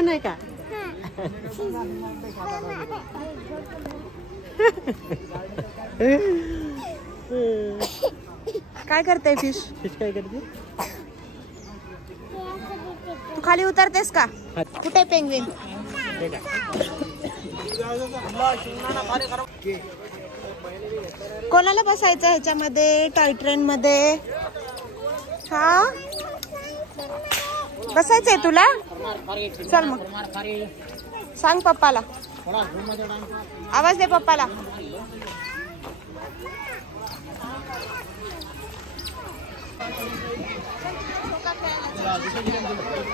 पण आहे का? काय करते फिश? फिश काय करते? तू खाली उतरतेस का? कुठे पेंग्विन? कोणाला बसायचं ह्याच्यामध्ये? टॉय ट्रेन मध्ये? हा, बसायचंय तुला? चल मग सांग पप्पाला, आवाज दे पप्पाला.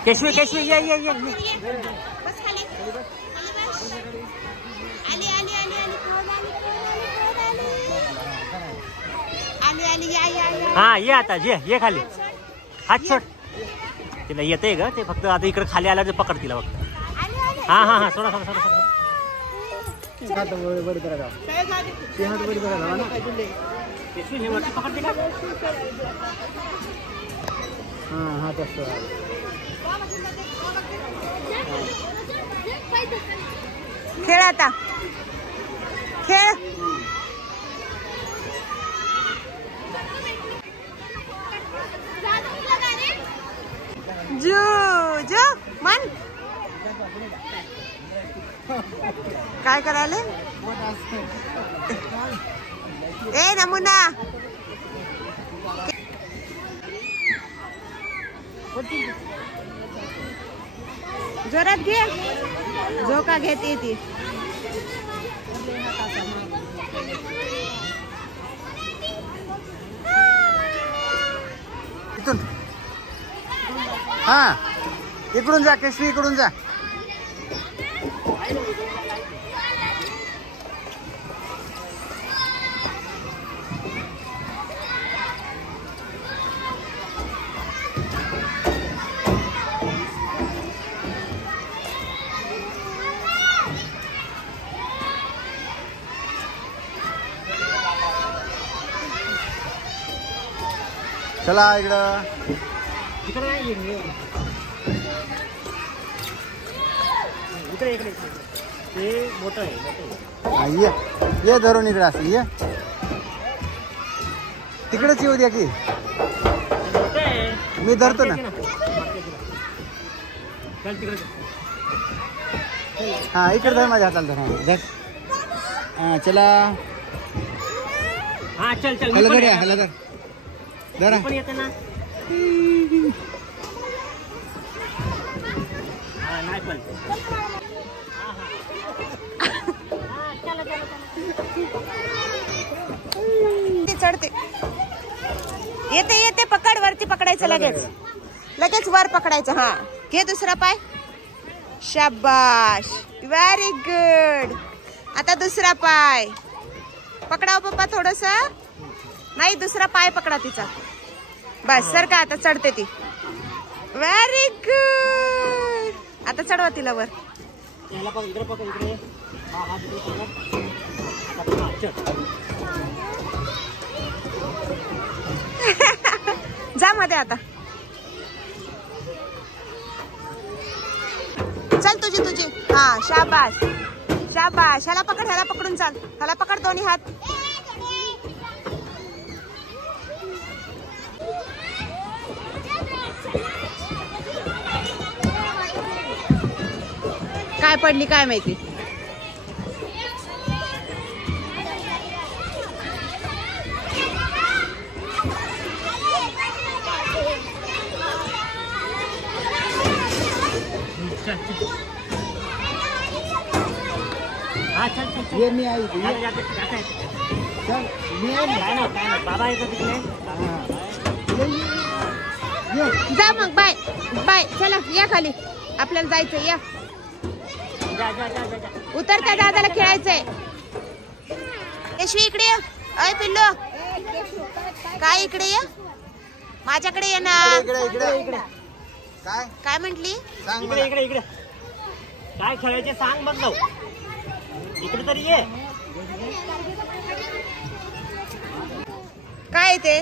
केशवी केशवी ये ये ये. बस खाली. आली आली आली आली आली या या या. हा ये आता ये खाली. हात सोड. तिला येते ग ते, फक्त आता इकडे खाली आला तर पकड तिला फक्त. हा हा हा सोडा सोडा सोडा सोडा. हा तसं. खेळ आता, खेळ. जो जो मन काय करायला? ए नमुना, जोरात घे. झोका घेते ती. इथून हा, इकडून जा केशवी, इकडून जा. चला इकडं. इकडे इकडे ते मोठं आहे. ये धरून इकडे असं ये. तिकडेच येऊ द्या की, मी धरतो ना. हा इकडे धर, माझ्या हाताला धर. हा चला. हा चल चल. हला धर, हला धर. धरा. पण येते ना. हा नाही पण. चढते. येते येते, पकड. वरती पकडायचं, लगेच लगेच वर पकडायचं. हा घे दुसरा पाय. शाबाश, व्हेरी गुड. आता दुसरा पाय पकडाव पप्पा. थोडस नाही, दुसरा पाय पकडा तिचा. बस सर का, आता चढते ती. Very good. आता चढवा तिला वर. जा मध्ये आता. चल तुझी तुझी. हा शाबाश शाबाश. ह्याला पकड, ह्याला पकडून चाल. ह्याला पकड दोन्ही हात. काय पडली काय माहिती. हा चल चल चल. ये मी आई. चल मी आहे. बाबा येतो तिकडे. जा मग. Bye bye. चला या खाली, आपल्याला जायचं. या जा जा जा जा. उतर, त्या दादाला खेळायचंय. यशवी इकडे ये. अय पिल्लू, काय इकडे ये. माझ्याकडे ये ना. इकडे इकडे इकडे. काय काय म्हंटली? सांग इकडे इकडे इकडे. काय खेळायचे सांग मग जाऊ. इकडे तरी ये. काय ते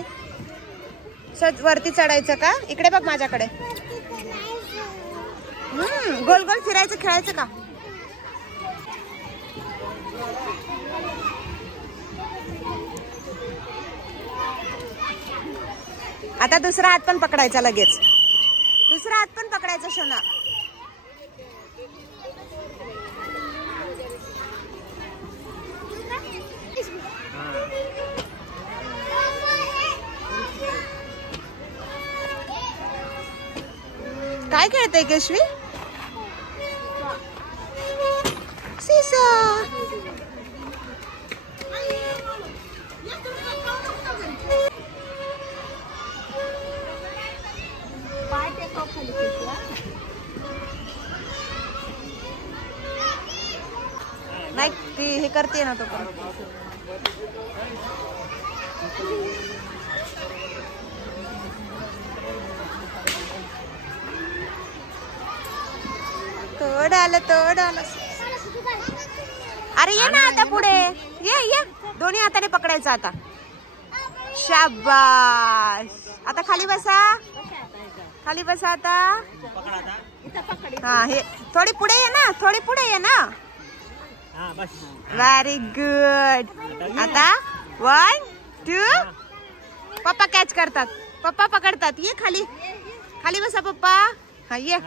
वरती चढायचं का? इकडे बघ माझ्याकडे. गोल गोल फिरायचं खेळायचं का? आता दुसरा हात पण पकडायचा लगेच. दुसरा हात पण पकडायचा सोना. काय खेळते केशवी? सीसा. नाही ती हे करते ना तो पण. तोड आलं. अरे ये ना आता पुढे ये. दोन्ही हाताने पकडायचं आता. शाबाश. आता खाली बसा. आता. हा हे थोडी पुढे ये ना. Very good. आता 1 2. पप्पा कॅच करतात. पप्पा पकडतात. ये खाली बसा पप्पा. हा ये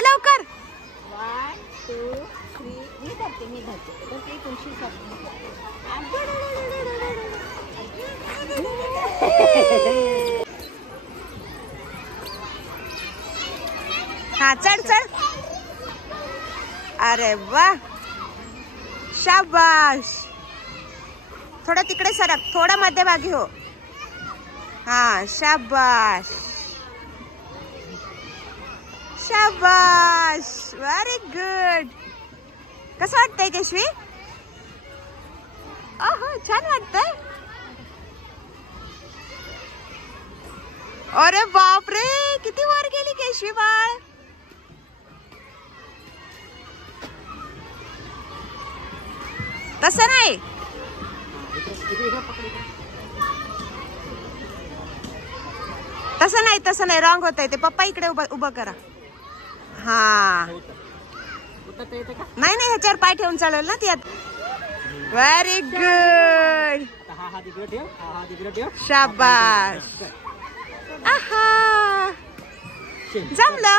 लवकर. 1 2 3. मी धरते. ओके तुळशी हा चढ. अरे वा. शाबाश. थोडं तिकडे सरक. थोडा मध्यभागी हो. हा शाबाश. Very good. कसं वाटतंय केशवी? छान वाटतंय. अरे बापरे किती वर गेली केशवी बाळ. तसं नाही. तसं नाही रॉंग होतंय ते. पप्पा इकडे उभं करा. हा नाही ह्याच्यावर पाय ठेवून चालेल ना ती. Very good. शाबाश. आहा जमलं.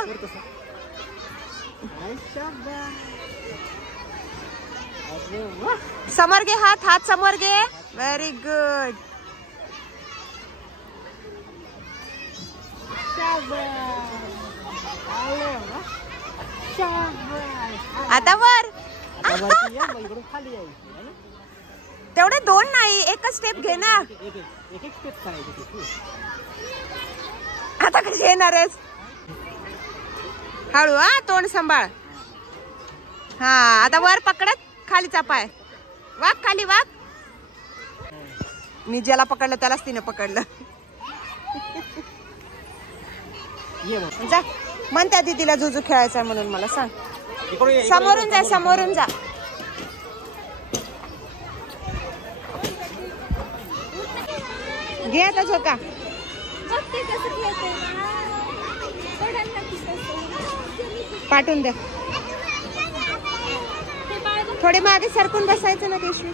समोर घे हात समोर घे. Very good. आता वर. तेवढे 2 नाही. एकच स्टेप घे ना. आता कशी येणार आहेस? हळू. हा तोंड सांभाळ. हा आता वर पकडत खालीचा पाय. वाघ खाली वाघ. मी ज्याला पकडलं त्यालाच तिने पकडलं. जा म्हणत्या ती तिला जुजू खेळायचा म्हणून. मला सांग. समोरून जा. घे आता झोका. पाठवून द्या. थोडे मागे सरकून बसायचं ना केशवी.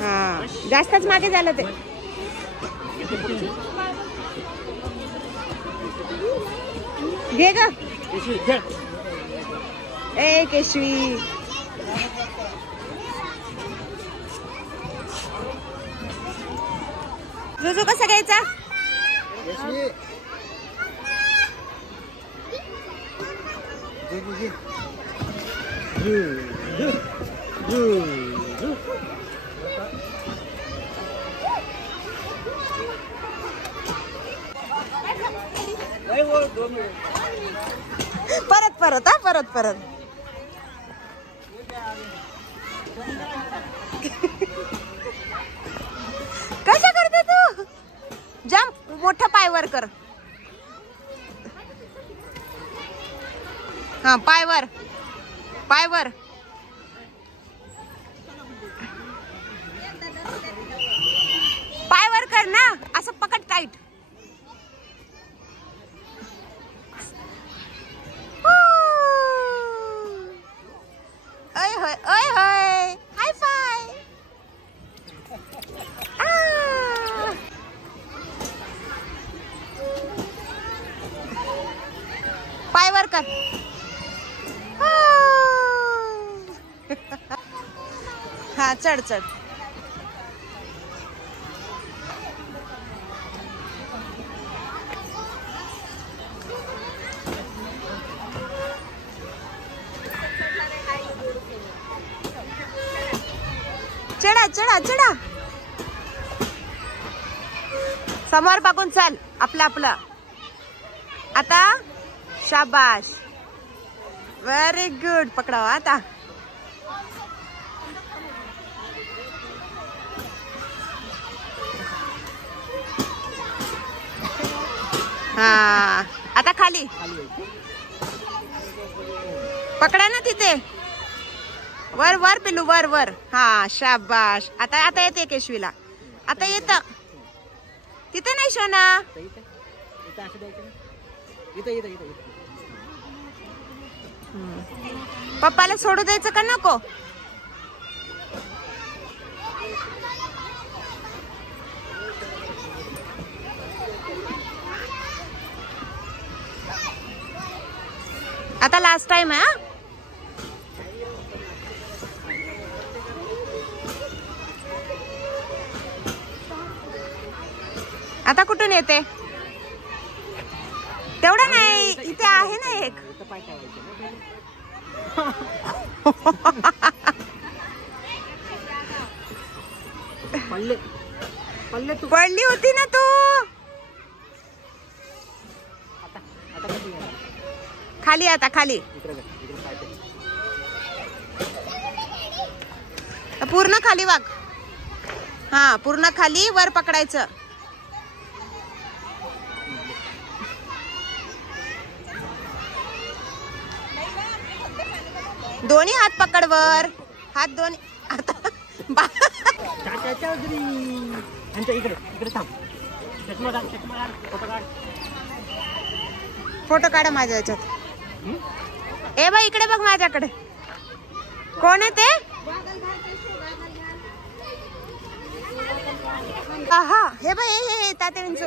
हा जास्तच मागे झालं ते. घे ग. ए केशवी. जुजू कसा घ्यायचा? परत. कशा करते तू? जम्प. मोठा पायवर कर. हा पायवर कर ना. असं पकड टाईट. कर. हा चढ चढ. चढा चढा चढा. समोर बघून चल. आपलं आपलं. आता शाबाश. Very good. पकडाव आता. हा आता खाली पकडा ना तिथे. वर वर पिलू वर वर. हा शाबाश. आता आता येते केशवीला. आता येत. तिथे नाही शोना. पप्पाला सोडू द्यायचं का नको. आता लास्ट टाइम आहे. आता कुठून येते. तेवढं नाही. इथे आहे ना एक. पडली होती ना तू. खाली आता खाली. पूर्ण खाली वाग. हा पूर्ण खाली. वर पकडायचं. दोन्ही हात पकड वर. हात दोन्ही. आता इकडे इकडे थांब. फोटो काढा माझ्या याच्यात. ए बाई इकडे बघ माझ्याकडे. कोण आहे ते. हा हे बाई हे तात्या विंचू.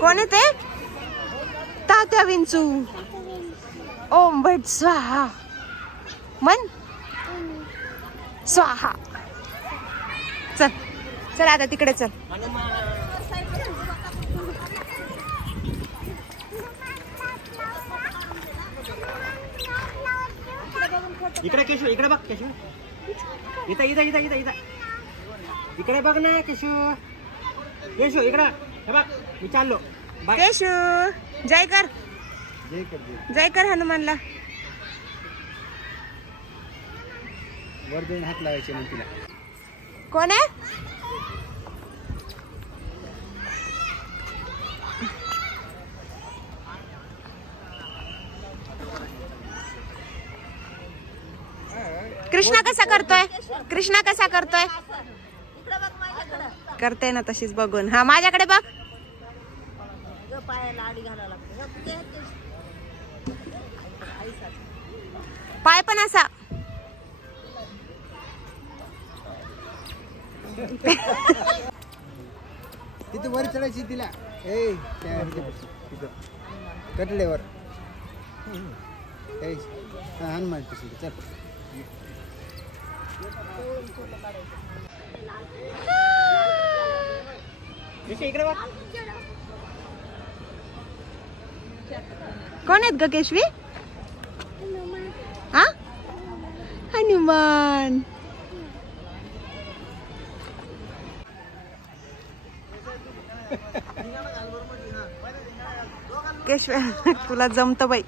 कोण आहे ते. तात्या विंचू. ओम भट स्वाहा. मन स्वाहा. चल चल आता तिकडे चल. इकडे केशव. इकडे बघ केशव. इथं इथं इथं इथं इथं. इकडे बघ ना केशव. केशव इकडे. हे बघ मी चाललो. केशू जय कर. जय कर हनुमानला. वर दोन हात लावायचे मग तिला. कोण आहे. कृष्णा कसा करतोय. कृष्णा कसा करतोय. करते ना तशीच बघून. हा माझ्याकडे बघ. पायाला आडी घालावं लागतं. पाय पण असा. तिथे वर चढायची तिला. ए कटलेवर हनुमान चल. इकडे बघ. कोण आहेत ग केशवी. हा हनुमान. केशवी तुला जमत बाई.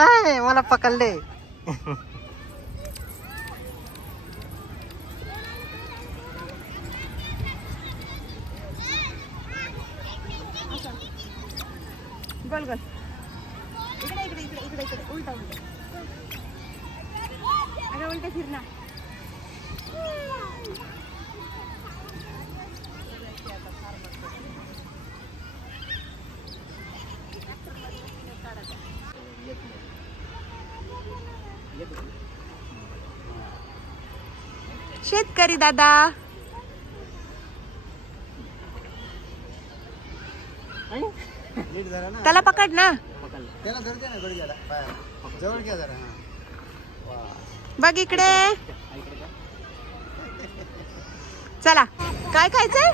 आय मला पकडले. गोल गोल इकडे इकडे इकडे इकडे इकडे उलटा उलटा अगं उलटे फिर ना. शेतकरी दादा नीट जरा ना. त्याला पकड ना. त्याला धरते ना गडग्याला पायाला. जवळ घ्या जरा. हा. वा. बघ इकडे. चला काय खायचंय.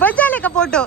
बस झाले का फोटो.